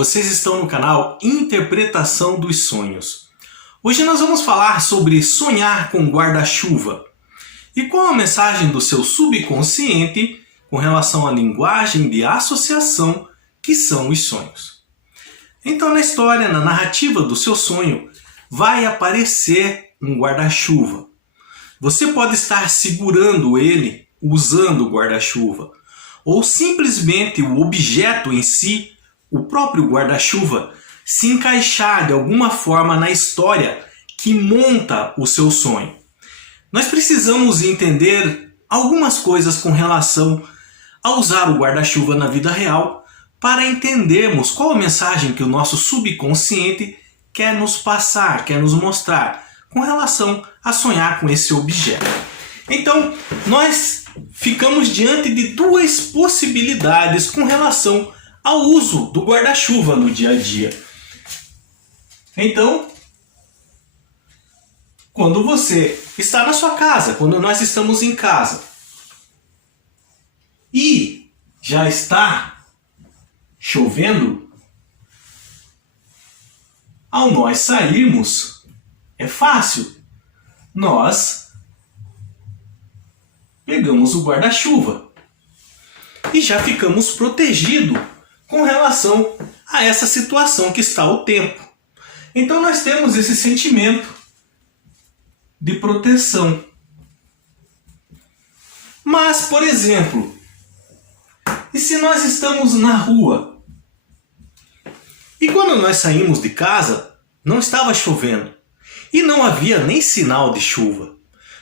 vocês estão no canal Interpretação dos Sonhos. Hoje nós vamos falar sobre sonhar com guarda-chuva e qual a mensagem do seu subconsciente com relação à linguagem de associação que são os sonhos. Então, na história, na narrativa do seu sonho, vai aparecer um guarda-chuva. Você pode estar segurando ele, usando o guarda-chuva, ou simplesmente o objeto em si, o próprio guarda-chuva, se encaixar de alguma forma na história que monta o seu sonho. Nós precisamos entender algumas coisas com relação a usar o guarda-chuva na vida real para entendermos qual a mensagem que o nosso subconsciente quer nos passar, quer nos mostrar com relação a sonhar com esse objeto. Então, nós ficamos diante de duas possibilidades com relação ao uso do guarda-chuva no dia a dia. Então, quando você está na sua casa, quando nós estamos em casa e já está chovendo, ao nós sairmos, é fácil. Nós pegamos o guarda-chuva e já ficamos protegidos com relação a essa situação que está o tempo. Então nós temos esse sentimento de proteção. Mas, por exemplo, e se nós estamos na rua e quando nós saímos de casa não estava chovendo e não havia nem sinal de chuva,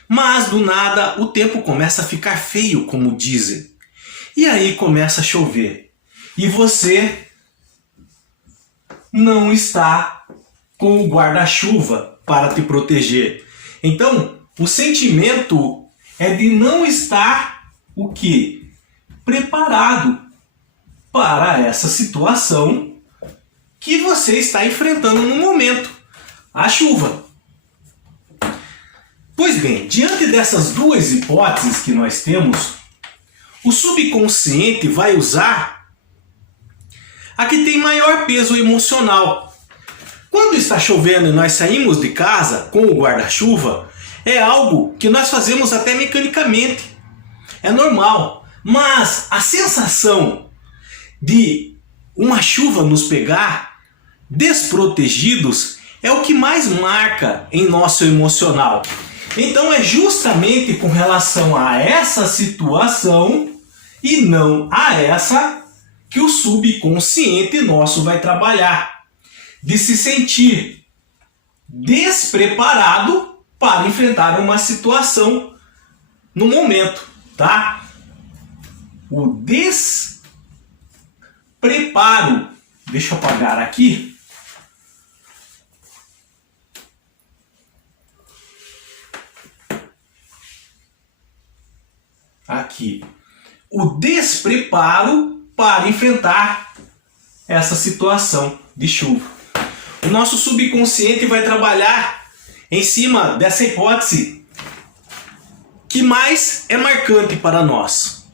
mas do nada o tempo começa a ficar feio, como dizem, e aí começa a chover e você não está com o guarda-chuva para te proteger. Então, o sentimento é de não estar o quê? Preparado para essa situação que você está enfrentando no momento, a chuva. Pois bem, diante dessas duas hipóteses que nós temos, o subconsciente vai usar a que tem maior peso emocional. Quando está chovendo e nós saímos de casa com o guarda-chuva, é algo que nós fazemos até mecanicamente. É normal. Mas a sensação de uma chuva nos pegar desprotegidos é o que mais marca em nosso emocional. Então é justamente com relação a essa situação e não a essa que o subconsciente nosso vai trabalhar. De se sentir despreparado para enfrentar uma situação no momento, tá? O despreparo. Deixa eu apagar aqui. Aqui. O despreparo para enfrentar essa situação de chuva. O nosso subconsciente vai trabalhar em cima dessa hipótese que mais é marcante para nós.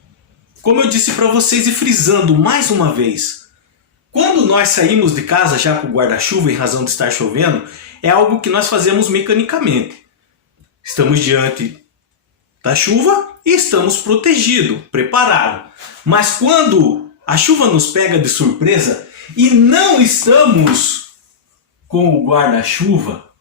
Como eu disse para vocês e frisando mais uma vez, quando nós saímos de casa já com o guarda-chuva em razão de estar chovendo, é algo que nós fazemos mecanicamente. Estamos diante da chuva e estamos protegidos, preparados. Mas quando a chuva nos pega de surpresa e não estamos com o guarda-chuva,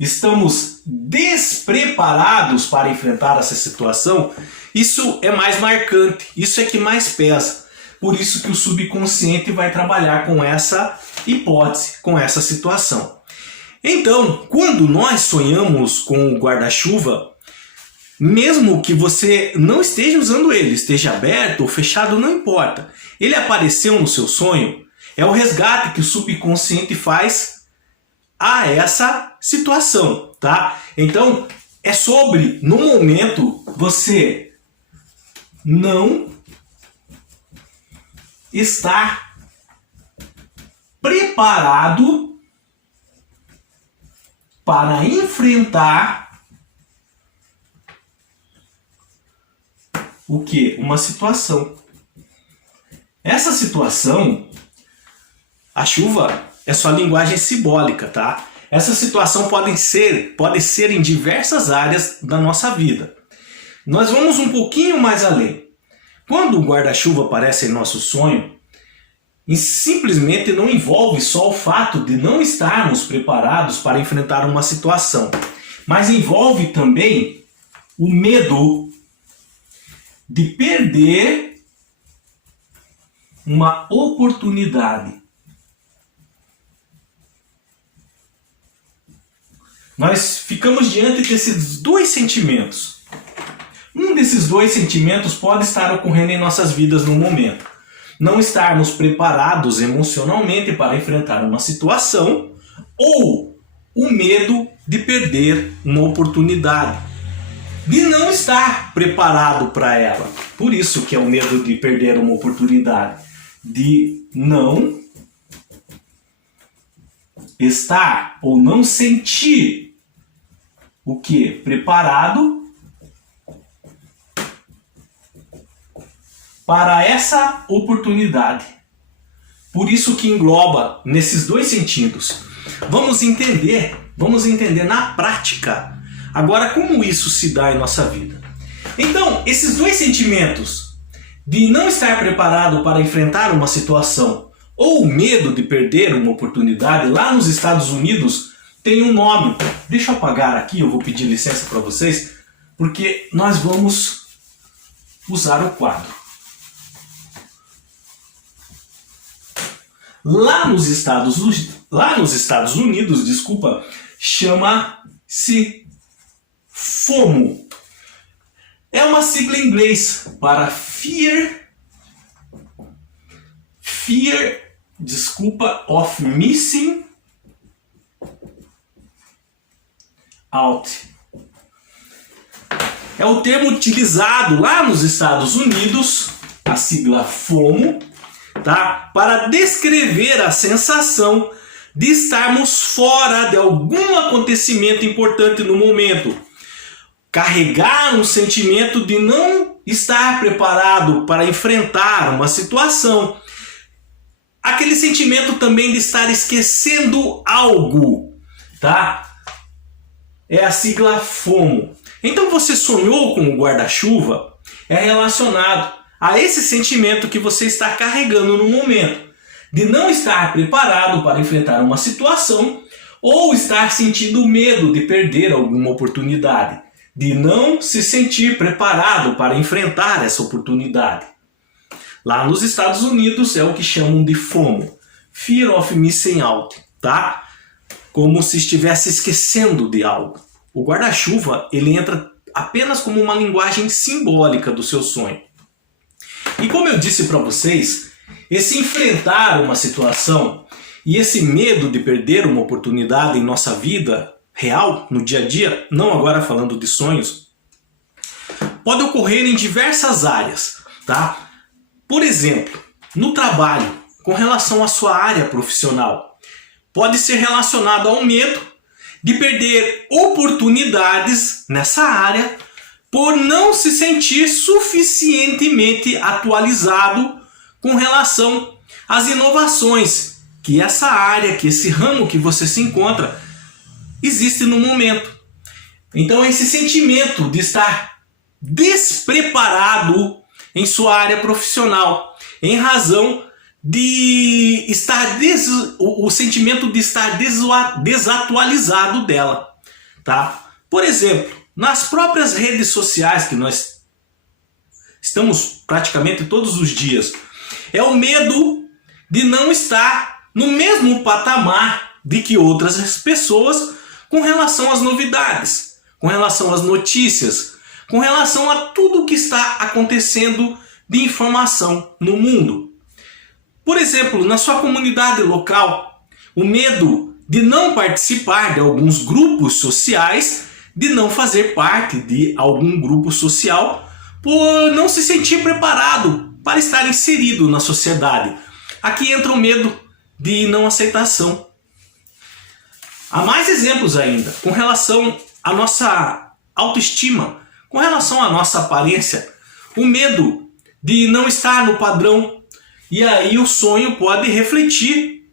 estamos despreparados para enfrentar essa situação, isso é mais marcante, isso é que mais pesa. Por isso que o subconsciente vai trabalhar com essa hipótese, com essa situação. Então, quando nós sonhamos com o guarda-chuva, mesmo que você não esteja usando ele, esteja aberto ou fechado, não importa. Ele apareceu no seu sonho, é o resgate que o subconsciente faz a essa situação, tá? Então, é sobre, no momento, você não estar preparado para enfrentar o que? Uma situação. Essa situação A chuva é só linguagem simbólica, tá? Essa situação pode ser em diversas áreas da nossa vida. Nós vamos um pouquinho mais além. Quando o guarda-chuva aparece em nosso sonho, simplesmente não envolve só o fato de não estarmos preparados para enfrentar uma situação, mas envolve também o medo de perder uma oportunidade. Nós ficamos diante desses dois sentimentos. Um desses dois sentimentos pode estar ocorrendo em nossas vidas no momento. Não estarmos preparados emocionalmente para enfrentar uma situação, ou o medo de perder uma oportunidade, de não estar preparado para ela. Por isso que é o medo de perder uma oportunidade, de não estar ou não sentir o que? Preparado para essa oportunidade. Por isso que engloba nesses dois sentidos. Vamos entender na prática agora como isso se dá em nossa vida. Então, esses dois sentimentos de não estar preparado para enfrentar uma situação ou o medo de perder uma oportunidade, lá nos Estados Unidos tem um nome. Deixa eu apagar aqui, eu vou pedir licença para vocês, porque nós vamos usar o quadro. Lá nos Estados Unidos, chama-se FOMO. É uma sigla em inglês para Fear of Missing Out. É o termo utilizado lá nos Estados Unidos, a sigla FOMO, tá? Para descrever a sensação de estarmos fora de algum acontecimento importante no momento. Carregar um sentimento de não estar preparado para enfrentar uma situação. Aquele sentimento também de estar esquecendo algo, tá? É a sigla FOMO. Então você sonhou com o guarda-chuva, é relacionado a esse sentimento que você está carregando no momento, de não estar preparado para enfrentar uma situação ou estar sentindo medo de perder alguma oportunidade, de não se sentir preparado para enfrentar essa oportunidade. Lá nos Estados Unidos é o que chamam de FOMO, Fear of Missing Out, tá? Como se estivesse esquecendo de algo. O guarda-chuva, ele entra apenas como uma linguagem simbólica do seu sonho. E como eu disse para vocês, esse enfrentar uma situação e esse medo de perder uma oportunidade em nossa vida real, no dia a dia, não agora falando de sonhos, pode ocorrer em diversas áreas, tá? Por exemplo, no trabalho, com relação à sua área profissional, pode ser relacionado ao medo de perder oportunidades nessa área por não se sentir suficientemente atualizado com relação às inovações que essa área, que esse ramo que você se encontra, existe no momento. Então esse sentimento de estar despreparado em sua área profissional, em razão de estar o sentimento de estar desatualizado dela, tá? Por exemplo, nas próprias redes sociais que nós estamos praticamente todos os dias, é o medo de não estar no mesmo patamar de que outras pessoas com relação às novidades, com relação às notícias, com relação a tudo que está acontecendo de informação no mundo. Por exemplo, na sua comunidade local, o medo de não participar de alguns grupos sociais, de não fazer parte de algum grupo social, por não se sentir preparado para estar inserido na sociedade. Aqui entra o medo de não aceitação. Há mais exemplos ainda, com relação à nossa autoestima, com relação à nossa aparência, o medo de não estar no padrão, e aí o sonho pode refletir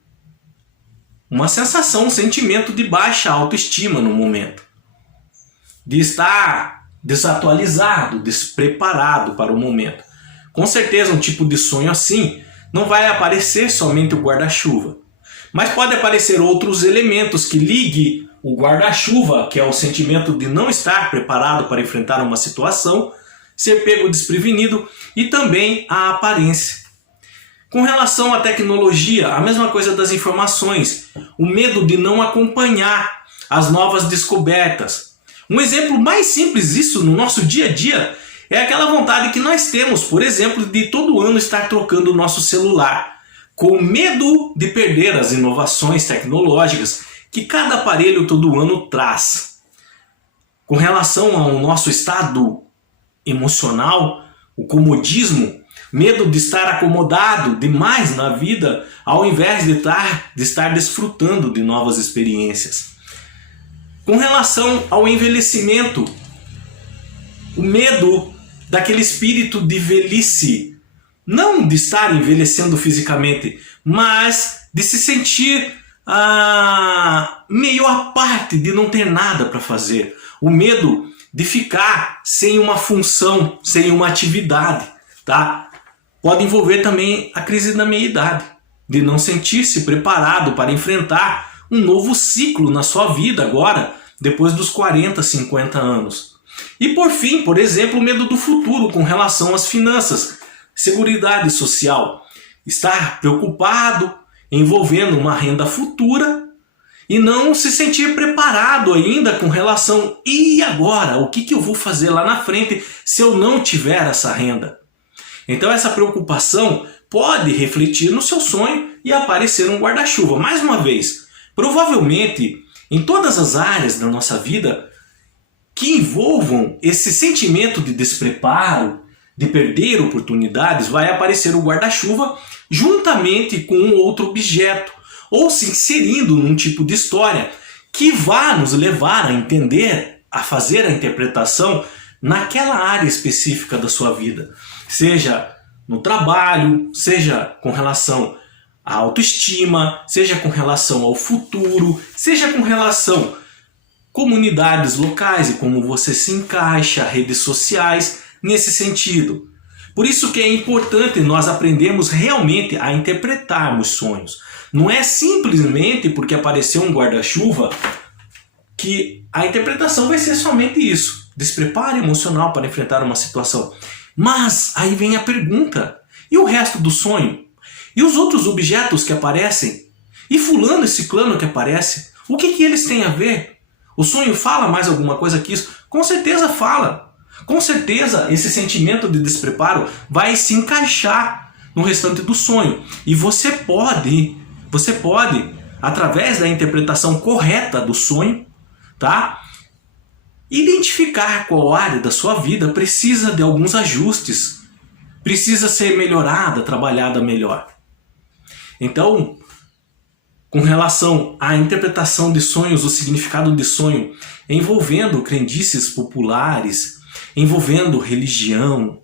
uma sensação, um sentimento de baixa autoestima no momento, de estar desatualizado, despreparado para o momento. Com certeza um tipo de sonho assim não vai aparecer somente o guarda-chuva, mas pode aparecer outros elementos que liguem o guarda-chuva, que é o sentimento de não estar preparado para enfrentar uma situação, ser pego desprevenido, e também a aparência. Com relação à tecnologia, a mesma coisa das informações, o medo de não acompanhar as novas descobertas. Um exemplo mais simples disso no nosso dia a dia é aquela vontade que nós temos, por exemplo, de todo ano estar trocando o nosso celular, com medo de perder as inovações tecnológicas que cada aparelho todo ano traz. Com relação ao nosso estado emocional, o comodismo, medo de estar acomodado demais na vida, ao invés de estar desfrutando de novas experiências. Com relação ao envelhecimento, o medo daquele espírito de velhice, não de estar envelhecendo fisicamente, mas de se sentir meio à parte, de não ter nada para fazer. O medo de ficar sem uma função, sem uma atividade, tá? Pode envolver também a crise da meia-idade, de não sentir-se preparado para enfrentar um novo ciclo na sua vida agora, depois dos 40, 50 anos. E por fim, por exemplo, o medo do futuro com relação às finanças, seguridade social, estar preocupado, envolvendo uma renda futura e não se sentir preparado ainda com relação, e agora? O que eu vou fazer lá na frente se eu não tiver essa renda? Então essa preocupação pode refletir no seu sonho e aparecer um guarda-chuva. Mais uma vez, provavelmente em todas as áreas da nossa vida que envolvam esse sentimento de despreparo, de perder oportunidades, vai aparecer o guarda-chuva juntamente com um outro objeto, ou se inserindo num tipo de história que vá nos levar a entender, a fazer a interpretação naquela área específica da sua vida. Seja no trabalho, seja com relação à autoestima, seja com relação ao futuro, seja com relação a comunidades locais e como você se encaixa, redes sociais, nesse sentido. Por isso que é importante nós aprendermos realmente a interpretarmos sonhos. Não é simplesmente porque apareceu um guarda-chuva que a interpretação vai ser somente isso. Despreparo emocional para enfrentar uma situação. Mas aí vem a pergunta, e o resto do sonho? E os outros objetos que aparecem? E fulano e ciclano que aparece? O que eles têm a ver? O sonho fala mais alguma coisa que isso? Com certeza fala. Com certeza esse sentimento de despreparo vai se encaixar no restante do sonho. E você pode, através da interpretação correta do sonho, tá? Identificar qual área da sua vida precisa de alguns ajustes, precisa ser melhorada, trabalhada melhor. Então, com relação à interpretação de sonhos, o significado de sonho envolvendo crendices populares, envolvendo religião,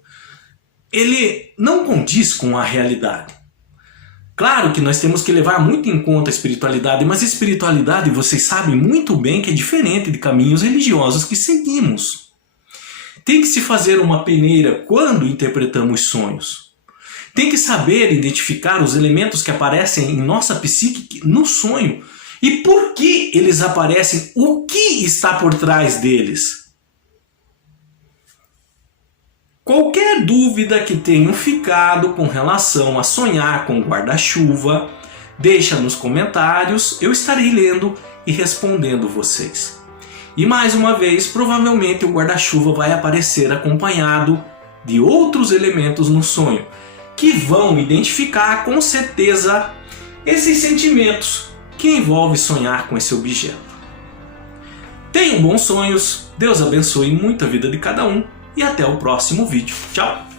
ele não condiz com a realidade. Claro que nós temos que levar muito em conta a espiritualidade, mas a espiritualidade, vocês sabem muito bem que é diferente de caminhos religiosos que seguimos. Tem que se fazer uma peneira quando interpretamos sonhos. Tem que saber identificar os elementos que aparecem em nossa psique no sonho e por que eles aparecem, o que está por trás deles. Qualquer dúvida que tenham ficado com relação a sonhar com guarda-chuva, deixa nos comentários, eu estarei lendo e respondendo vocês. E mais uma vez, provavelmente o guarda-chuva vai aparecer acompanhado de outros elementos no sonho, que vão identificar com certeza esses sentimentos que envolvem sonhar com esse objeto. Tenham bons sonhos, Deus abençoe muito a vida de cada um e até o próximo vídeo. Tchau!